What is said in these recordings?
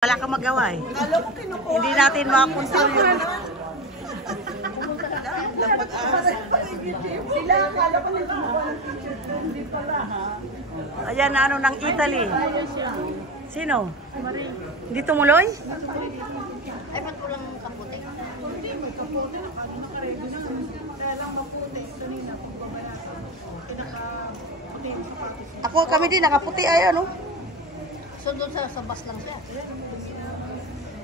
Wala kang magawa eh. Hindi natin makakontrol yun. Sila, akala ko nito mukha ng teacher ko. Hindi pala ha. Ayan, ano, ng Italy. Sino? Hindi tumuloy? Ay, ba't walang kaputi? Hindi, may kaputi. Nakaredo na. Kaya lang maputi. Kanina, kung babayasan. Pinaka-puti yung sapatos. Ako, kami din, nakaputi ayan, no? So, doon sa bus lang siya.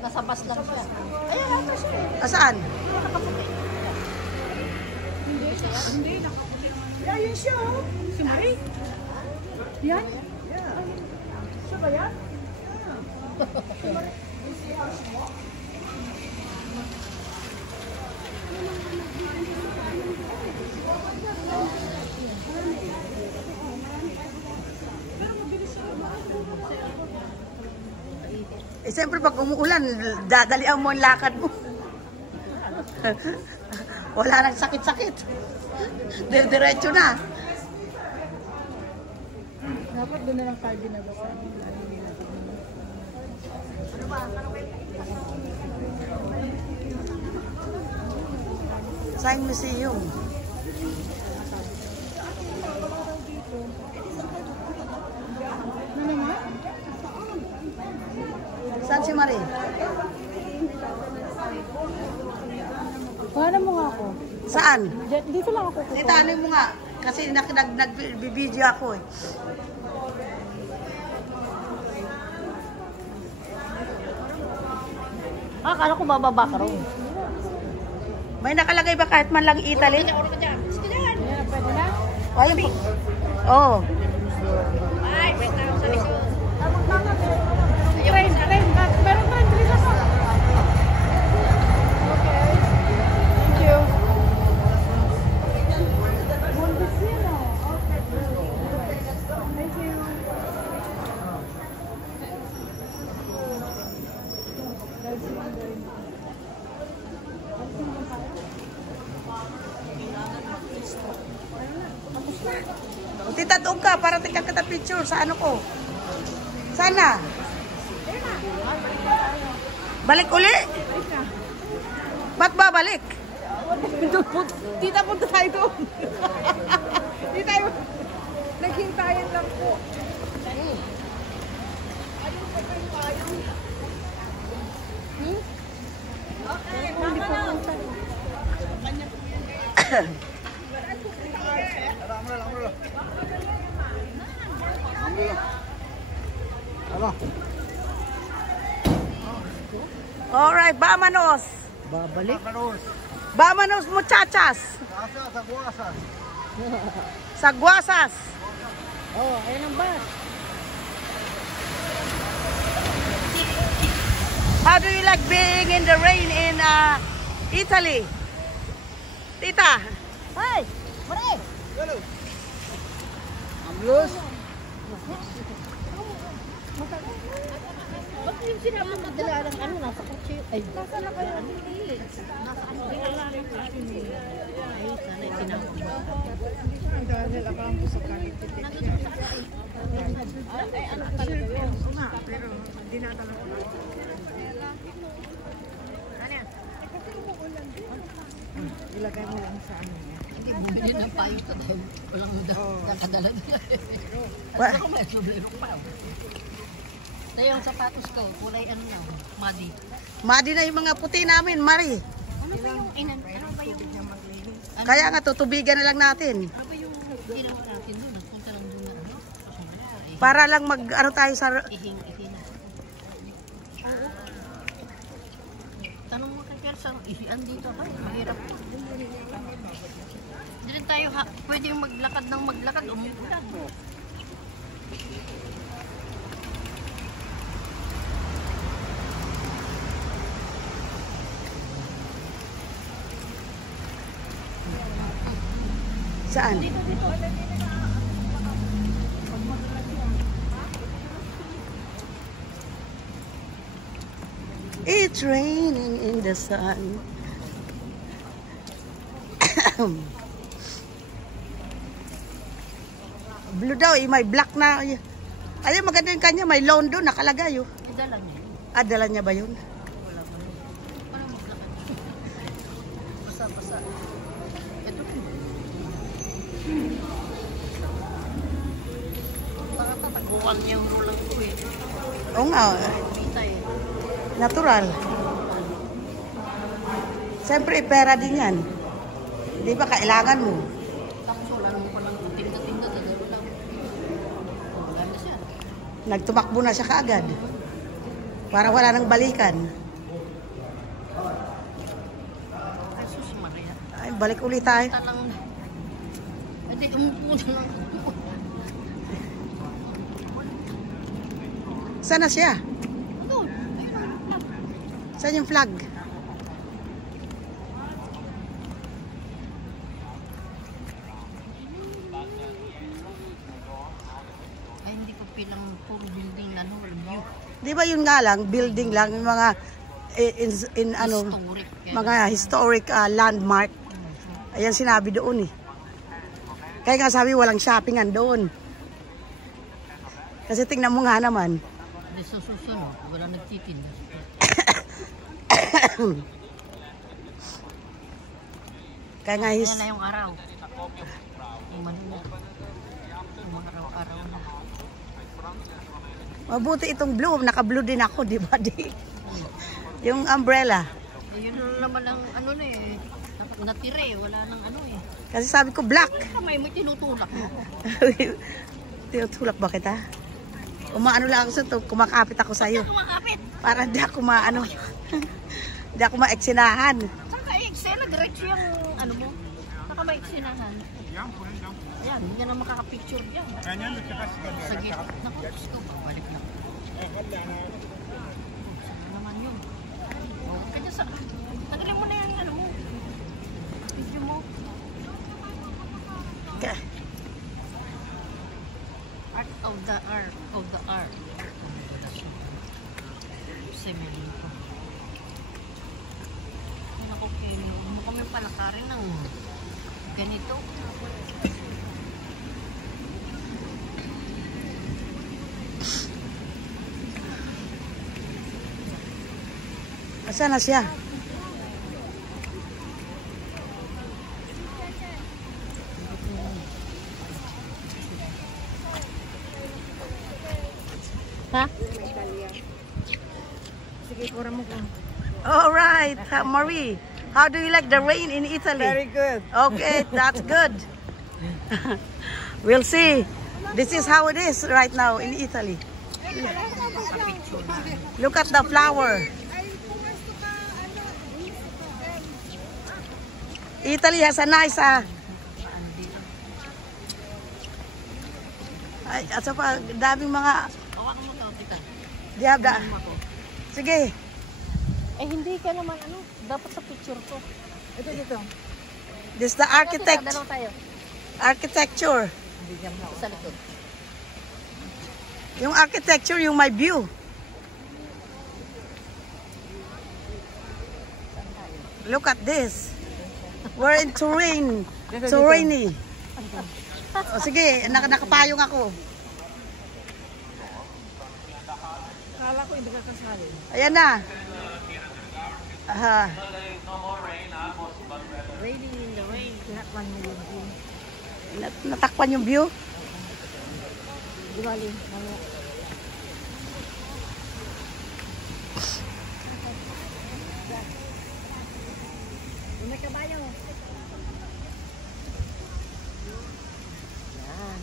Nasa bus lang siya. Ayan, ata siya. Asaan? Nakaputi. Hindi, nakaputi naman. Yeah, yun siya, oh. Si Marie. Yan? Yeah. Siya ba yan? Eh, siyempre pag umuulan, dadalian mo ang lakad mo. Wala nang sakit-sakit. Diretso na. Dapat doon na lang tayo binabasan. Science Museum. Ano naman? Saan si Marie? Paano mo nga ako? Saan? Dito lang ako. Dito, ano mo nga? Kasi nag-video ako eh. Akala ko bababa ka rin. May nakalagay ba kahit man lang Italy? Oras ka dyan. Sige dyan. Ayan, pwede na? Ay, oh. Ay, wait na ako sa likod. Train. Meron train. Bilis ako. Okay. Thank you. Mondes yan, oh. Okay. Thank you. Tita, doon ka para tingnan kita picture sa ano ko. Sana. Balik uli? Ba't babalik? Tita, punta tayo doon. Hindi tayo. Naghintayan lang po. Okay, tama na. Alright, vámonos. Babalik? Vámonos, muchachas. Sagwasas. Oh, ayun ang bus. How do you like being in the rain in Italy? Tita. Hey! Mare! Ba't yung sinabi mo dala ng ano, nasa kotse? Ay, nasa na kayo? Nasa ano? Ay, sana sinabi mo. Dahil ako ang gusto ka ng titik. Ay, ano talaga yun? Pero dinadala ko lang. Ano yan? Ilagay mo lang sa ano niya. Hindi, bumili ng payo ka dahil walang nakadala nila. What? Ako may sobrero pa. Tayo yung sapatos ko, kulay ano na, muddy. Madi na yung mga puti namin, Marie. Ano ba yung inan? Ano ba yung Kaya nga, tutubigan na lang natin. ano ba yung ginawa natin doon? Punta lang doon na ano? Kasi wala, Para lang ano tayo sa... ihing na. Tanong mo kay Persa, ihian dito ka? Mahirap po. Hindi rin tayo pwede maglakad ng maglakad, umuulan. Saan? It's raining in the sun. Blue daw, may black na. Ayun, maganda yung kanya, may loan doon, nakalagay. Oh. Ida lang yan. Ah, dala niya ba yun? Wala pa. Parang maglakad. Basa-basa. Ito. Baka tataguan niya yung rulang ko eh. Oo nga, Pitay. natural. Siyempre, pera din yan. Di ba, kailangan mo. Tapos wala naman palang tinda-tinda. Gagano lang. Wala na siya. Nagtumakbo na siya kaagad. Para wala nang balikan. Ay, sus Maria. Ay, balik ulit tayo. Talang na. Hindi, umupo na lang. Saan na siya? Doon. Ayun. Saan yung flag? Ay, hindi ko pilang puro building na no, view. Di ba yun nga lang, building lang, yung mga ano, Historic. mga historic landmark. Ayan sinabi doon eh. Kaya nga sabi walang shoppingan doon. Kasi tingnan mo nga naman. Hindi sa susunod, wala nagtitinda. Kaya nga Yan na yung araw. Yung manuna. Yung mga araw-araw na. mabuti itong blue, naka-blue din ako, di ba? Yung umbrella. Eh, yun naman ang ano na eh. Natira eh, wala nang ano eh. Kasi sabi ko black. Kamay mo tinutulak mo. Tinutulak ba kita? Umaano lang ako sa to, kumakapit ako sa'yo. Kumakapit. Para di ako maano. Di ako maeksinahan. Saka eksena, diretso yung ano mo. Saka may eksinahan. Ayan, hindi ka na makakapicture dyan. Sa gitna. Naku, gusto ko. Balik na. Saan naman yun? Kanya sa... Tagalin mo na yung ano mo. Video mo. Okay. Art of the art. Of the art. Semelito. Ano ko kayo? Ano kami palakarin ng ganito? Saan na siya? Ha? Sige, kura mo ko. All right, Marie. How do you like the rain in Italy? Very good. Okay, that's good. We'll see. This is how it is right now in Italy. Look at the flower. Italy has a nice ay, asa pa, daming mga Hawakan mo to, tita. they have the, sige, Eh, hindi ka naman ano. Dapat sa picture ko. Ito dito. this is the architect, Dalawa tayo. architecture. Sa likod. Yung architecture, yung my view. Look at this. We're in Turin. Turini. O sige, nakapayong ako. Kala ko hindi ka kasali. Ayan na. Aha. Raining in the rain. Tinakpan mo yung view. Natakpan yung view. Di bali. Mamaya. May kabayo. Yan.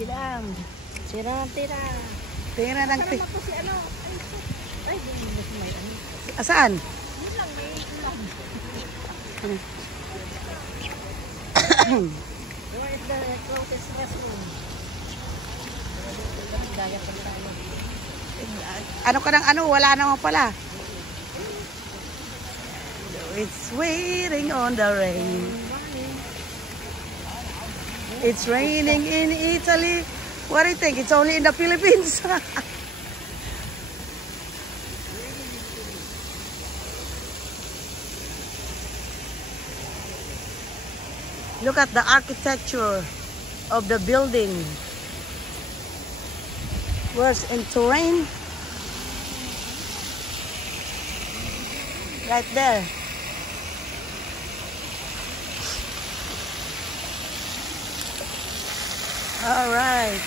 Ilam. Tira-tira. Tingnan ng Ako si ano. Ay, hindi mo may ano. Asaan? Yun lang, may ulam. Where is the closest restroom? Gaya pa tayo. Ano ka ng ano? Wala naman pala. It's waiting on the rain. It's raining in Italy. What do you think? It's only in the Philippines. Look at the architecture of the building. Where's in Turin? Right there. All right.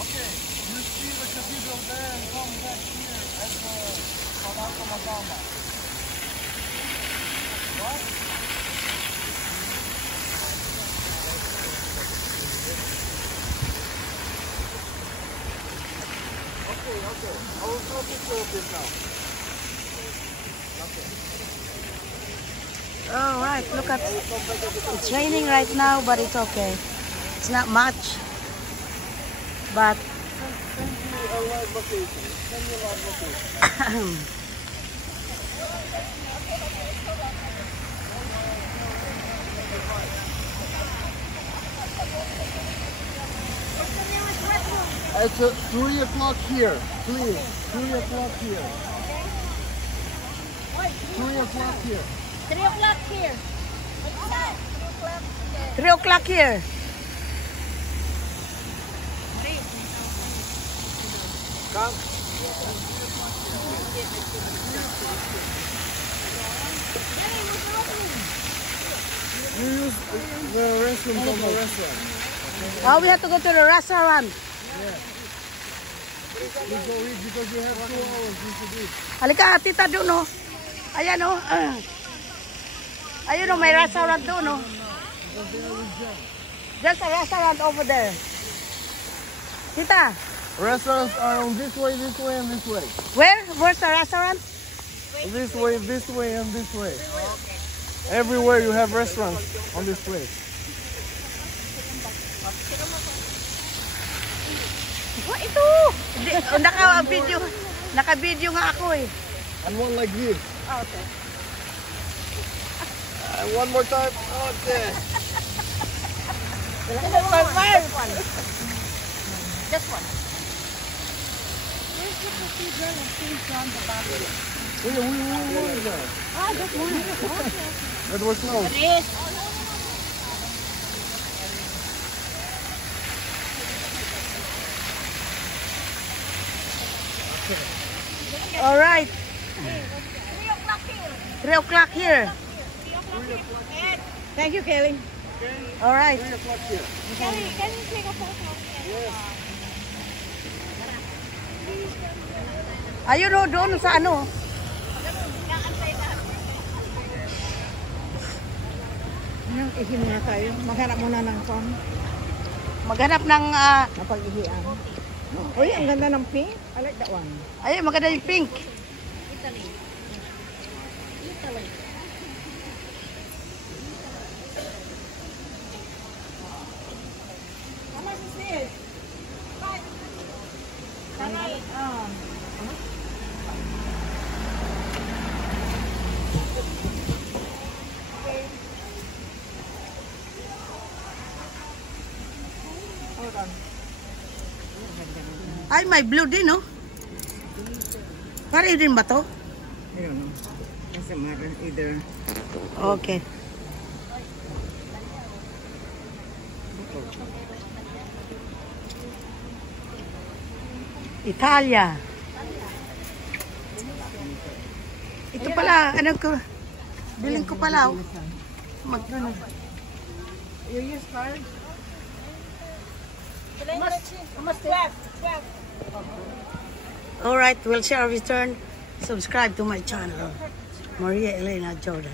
Okay, you see the cathedral there and come back here at the Palazzo Madama. What? Okay, I will draw a picture of this now. All right, look at it's raining right now, but it's okay. It's not much, but Send me a live location. Send me a live location. It's 3 o'clock here, please. 3 o'clock here. 3 o'clock here. 3 o'clock here. 3 o'clock here. Come. You use the restroom from the restaurant. Oh, we have to go to the restaurant. You go eat because you have 2 hours. You should eat. Halika, tita, doon, no? Ayan, no? Ayun, no, may restaurant doon, no? There's a restaurant over there. Tita, Restaurants are on this way, and this way. where? Where's the restaurant? This way, and this way. Everywhere you have restaurants on this place. Oh, ito! Naka-video nga ako eh. And one like this. Oh, okay. And one more time. Okay. Just one. Where's the cathedral of St. John the Baptist? Where is that? Ah, that one. Okay. That was closed. Yes. All right. 3 o'clock here. 3 o'clock here. 3 o'clock here. Thank you, Kelly. All right. 3 o'clock here. Kelly, can you take a photo? Ayun, no, doon sa ano. Ihi muna tayo. Maghanap muna ng phone. Maghanap ng, Napag-ihian. Uy, ang ganda ng pink. I like that one. ayun, maganda yung pink. Italy. Italy. How much is this? Can I, hold on. Ay, may blue din, no? Pare din ba to? I don't know. Doesn't matter either. Okay. Italia. Ito pala, ano ko, bilhin ko pala. Magkano? You use card? Almost 12. Alright, we'll share our return. Subscribe to my channel, Maria Elena Jordan.